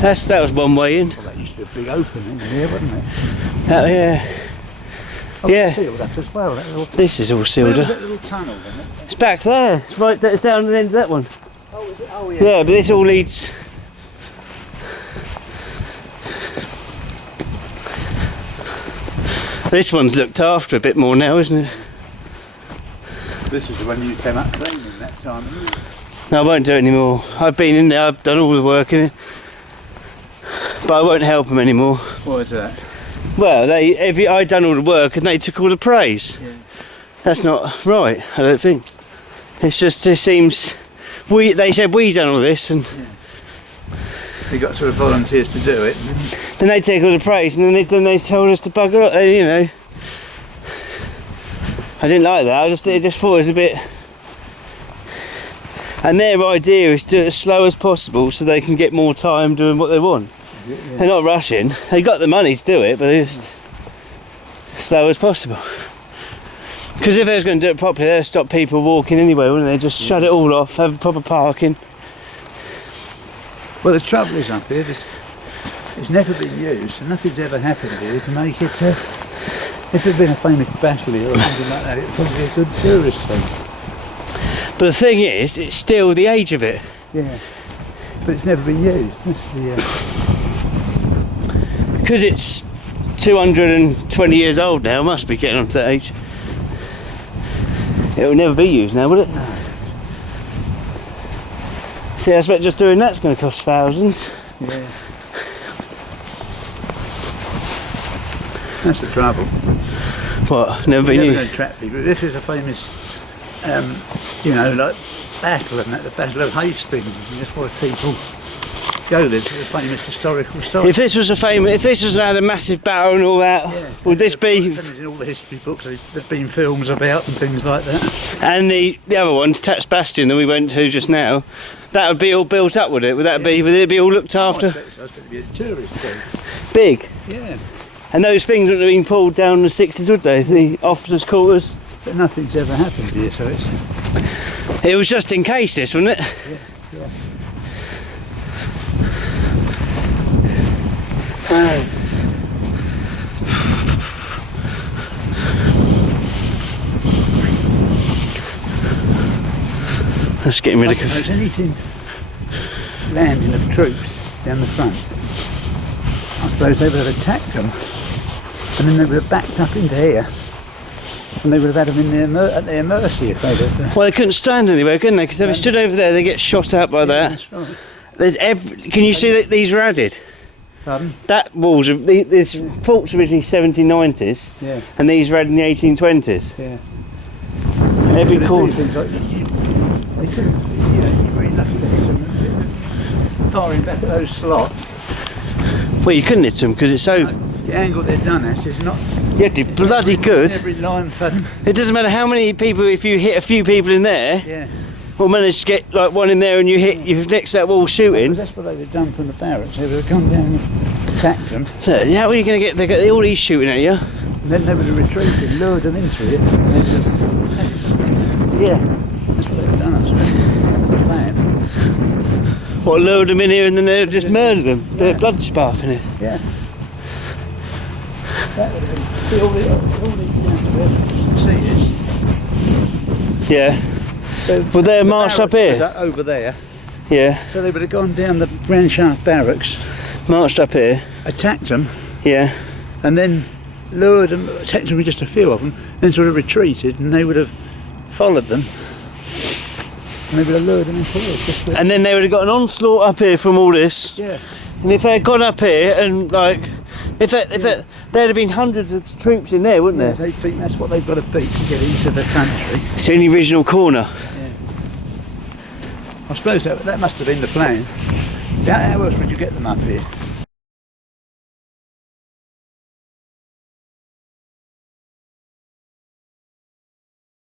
That was one way in. Well, that used to be a big opening in here, wasn't it? Yeah. Oh, Yeah. it's sealed up as well. That little... This is all sealed Where was up. that little tunnel then? It's back there. It's right. It's down the end of that one. Oh, is it? Oh, yeah. Yeah, but this all leads. This one's looked after a bit more now, isn't it? This is the one you came up cleaning that time, isn't it? No, I won't do it anymore. I've been in there. I've done all the work in it, but I won't help them anymore. What is that? Well, I'd done all the work and they took all the praise. Yeah. That's not right, I don't think. It's just, it seems, they said we done all this, and You got sort of volunteers to do it. then they take all the praise, and then they told us to bugger up, you know. I didn't like that, I just thought it was a bit... And their idea is to do it as slow as possible so they can get more time doing what they want. Yeah. They're not rushing, they got the money to do it, but they're just slow as possible. Because if they was going to do it properly, they'd stop people walking anyway, wouldn't they? Just shut it all off, have proper parking. Well, the trouble is up here, it's never been used, and nothing's ever happened here to make it if it had been a famous battery or something like that, it'd probably be a good tourist thing. But the thing is, it's still the age of it. Yeah, but it's never been used. That's the, Because it's 220 years old now, it must be getting on to that age. It will never be used now, will it? No. See, I expect just doing that's going to cost thousands. Yeah. That's the trouble. What? Never been Never used? going to attract people. This is a famous, you know, like battle and that, the Battle of Hastings. And that's why people go there. It's a famous historical site. If this was had a massive battle and all that, Yeah. would this be? It's in all the history books. There's been films about and things like that. And the other one, Tatch Bastion, that we went to just now, that would be all built up, would it? Would that be? Would it be all looked after? I expect so. It's going to be a tourist thing. Big. Yeah. And those things wouldn't have been pulled down in the 60s, would they? The officers' quarters. But nothing's ever happened here, so it's... It was just in case, this, wasn't it? Yeah. That's getting rid I of. suppose anything landing of troops down the front, I suppose they would have attacked them, and then they would have backed up into here, and they would have had them in at their mercy if they'd have... Well, they couldn't stand anywhere, couldn't they? Because if they stood over there, they get shot out by that. That's right. Can you see that these were added? Pardon? That walls, this fort's originally 1790s, Yeah, and these were added in the 1820s. yeah. Every They corner. couldn't, they couldn't, you know, you're very lucky to hit them firing back at those slots. Well, you couldn't hit them because it's so. The angle they're done at is not... You have to be bloody good. Every line, pardon? It doesn't matter how many people, if you hit a few people in there, Yeah. or manage to get like one in there and you hit, you've next to that wall shooting. That's what they'd have done from the barracks. They would have come down and attacked them, Look, how are you going to get? They got all these shooting at you. and then they would have retreated, lured them into it, and they'd have... Yeah. That's what they've done, I suppose. That was the plan. What, lured them in here and then they'd just murdered them? They're blood spark in it. Yeah. That would have been... See, all these down to there. See this? Yeah. Well, they're marched up barracks here. was over there. Yeah. So they would have gone down the Grand Shaft barracks, Marched up here. attacked them, Yeah. and then lured them, attacked them with just a few of them, then sort of retreated, and they would have followed them. And they would have lured them into here. Just to, And then they would have got an onslaught up here from all this. yeah. And if they had gone up here and like, there'd have been hundreds of troops in there, wouldn't there? They think that's what they've got to beat to get into the country. It's the only original corner. I suppose that must have been the plan. How else would you get them up here?